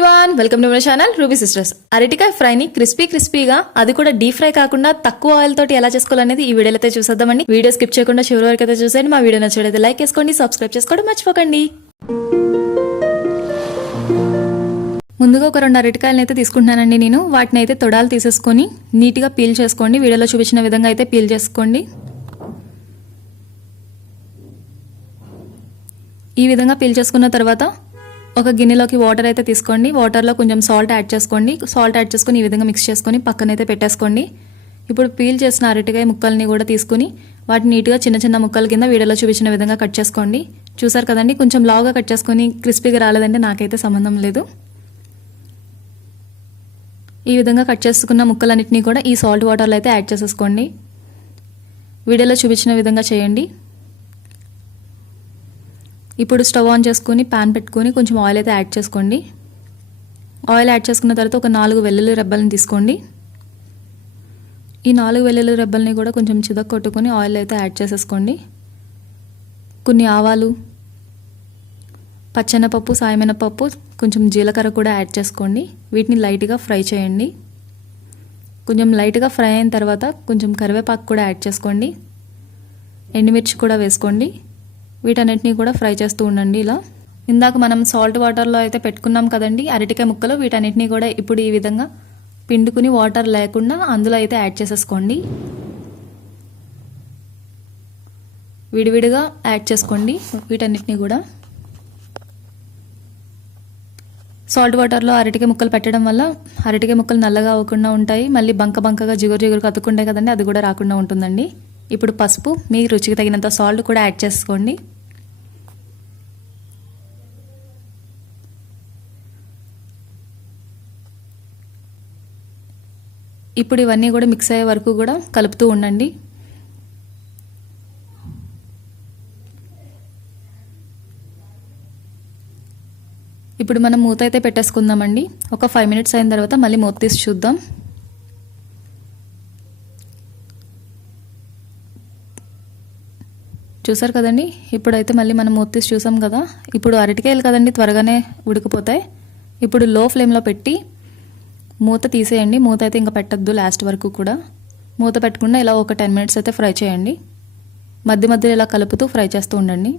Everyone welcome to my channel Ruby sisters అరటికాయ ఫ్రైని crispy క్రిస్పీగా అది కూడా డీప్ ఫ్రై కాకుండా తక్కువ ఆయిల్ తోటి ఎలా చేసుకోవాలనేది ఈ వీడియోలో అయితే చూసేద్దామండి. వీడియో స్కిప్ చేయకుండా చివరి వరకు అయితే చూసేయండి. మా వీడియో నచ్చినట్లయితే లైక్ చేసుకోండి సబ్స్క్రైబ్ చేసుకోవడం మర్చిపోకండి. ముందుగా ఒక రెండు అరటికాయలను అయితే తీసుకుంటున్నానండి నేను. వాటిని అయితే తొడాలు తీసేసుకొని నీట్గా పీల్ చేసుకోండి. వీడియోలో చూపించిన విధంగా అయితే పీల్ చేసుకోండి. ఈ విధంగా పీల్ చేసుకున్న తర్వాత ఒక గిన్నెలోకి వాటర్ అయితే తీసుకోండి. వాటర్లో కొంచెం సాల్ట్ యాడ్ చేసుకోండి. సాల్ట్ యాడ్ చేసుకుని ఈ విధంగా మిక్స్ చేసుకొని పక్కనైతే పెట్టేసుకోండి. ఇప్పుడు పీల్ చేసిన అరటికాయ ముక్కల్ని కూడా తీసుకుని వాటిని నీట్గా చిన్న చిన్న ముక్కల కింద వీడియోలో చూపించిన విధంగా కట్ చేసుకోండి. చూసారు కదండి? కొంచెం లావుగా కట్ చేసుకొని క్రిస్పీగా రాలేదంటే నాకైతే సంబంధం లేదు. ఈ విధంగా కట్ చేసుకున్న ముక్కలన్నింటినీ కూడా ఈ సాల్ట్ వాటర్లో అయితే యాడ్ చేసేసుకోండి. వీడియోలో చూపించిన విధంగా చేయండి. ఇప్పుడు స్టవ్ ఆన్ చేసుకొని ప్యాన్ పెట్టుకొని కొంచెం ఆయిల్ అయితే యాడ్ చేసుకోండి. ఆయిల్ యాడ్ చేసుకున్న తర్వాత ఒక నాలుగు వెల్లుల్లి రెబ్బలను తీసుకోండి. ఈ నాలుగు వెల్లుల్లి రెబ్బల్ని కూడా కొంచెం చిదక్ కొట్టుకొని ఆయిల్ అయితే యాడ్ చేసేసుకోండి. కొన్ని ఆవాలు పచ్చెనపప్పు సాయమినపప్పు కొంచెం జీలకర్ర కూడా యాడ్ చేసుకోండి. వీటిని లైట్గా ఫ్రై చేయండి. కొంచెం లైట్గా ఫ్రై అయిన తర్వాత కొంచెం కరివేపాకు కూడా యాడ్ చేసుకోండి. ఎండుమిర్చి కూడా వేసుకోండి. వీటన్నిటిని కూడా ఫ్రై చేస్తూ ఉండండి ఇలా. ఇందాక మనం సాల్ట్ వాటర్లో అయితే పెట్టుకున్నాం కదండి అరటికాయ ముక్కలు వీటన్నిటిని కూడా ఇప్పుడు ఈ విధంగా పిండుకుని వాటర్ లేకుండా అందులో అయితే యాడ్ చేసేసుకోండి. విడివిడిగా యాడ్ చేసుకోండి వీటన్నిటిని కూడా. సాల్ట్ వాటర్లో అరటికాయ ముక్కలు పెట్టడం వల్ల అరటికాయ ముక్కలు నల్లగా అవ్వకుండా ఉంటాయి మళ్ళీ బంక బంకగా జిగురు జిగురు కత్తుకుంటాయి కదండి అది కూడా రాకుండా ఉంటుందండి. ఇప్పుడు పసుపు మీ రుచికి తగినంత సాల్ట్ కూడా యాడ్ చేసుకోండి. ఇప్పుడు ఇవన్నీ కూడా మిక్స్ అయ్యే వరకు కూడా కలుపుతూ ఉండండి. ఇప్పుడు మనం మూత అయితే పెట్టేసుకుందామండి. ఒక ఫైవ్ మినిట్స్ అయిన తర్వాత మళ్ళీ మూత తీసి చూద్దాం. చూసారు కదండి? ఇప్పుడైతే మళ్ళీ మనం మూత తీసి చూసాం కదా. ఇప్పుడు అరటికాయలు కదండి త్వరగానే ఉడికిపోతాయి. ఇప్పుడు లో ఫ్లేమ్లో పెట్టి మూత తీసేయండి. మూత అయితే ఇంకా పెట్టద్దు లాస్ట్ వరకు కూడా. మూత పెట్టకుండా ఇలా ఒక టెన్ మినిట్స్ అయితే ఫ్రై చేయండి. మధ్య మధ్యలో ఇలా కలుపుతూ ఫ్రై చేస్తూ ఉండండి.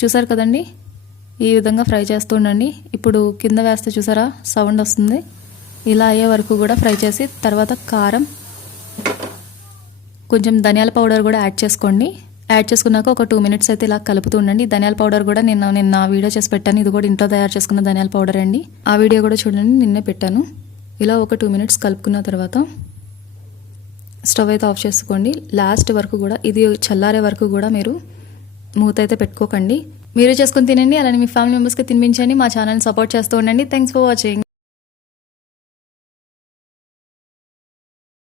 చూసారు కదండి? ఈ విధంగా ఫ్రై చేస్తూ ఉండండి. ఇప్పుడు కింద వేస్తే చూసారా? సౌండ్ వస్తుంది. ఇలా అయ్యే వరకు కూడా ఫ్రై చేసి తర్వాత కారం కొంచెం ధనియాల పౌడర్ కూడా యాడ్ చేసుకోండి. యాడ్ చేసుకున్నాక ఒక టూ మినిట్స్ అయితే ఇలా కలుపుతూ ఉండండి. ధనియాల పౌడర్ కూడా నిన్న నిన్న వీడియో చేసి పెట్టాను. ఇది కూడా ఇంట్లో తయారు చేసుకున్న ధనియాల పౌడర్ అండి. ఆ వీడియో కూడా చూడండి నిన్నే పెట్టాను. ఇలా ఒక టూ మినిట్స్ కలుపుకున్న తర్వాత స్టవ్ అయితే ఆఫ్ చేసుకోండి. లాస్ట్ వరకు కూడా ఇది చల్లారే వరకు కూడా మీరు మూత అయితే పెట్టుకోకండి. మీరు చేసుకుని తినండి. అలానే మీ ఫ్యామిలీ మెంబర్స్కి తినిపించండి. మా ఛానల్ని సపోర్ట్ చేస్తూ ఉండండి. Thanks for watching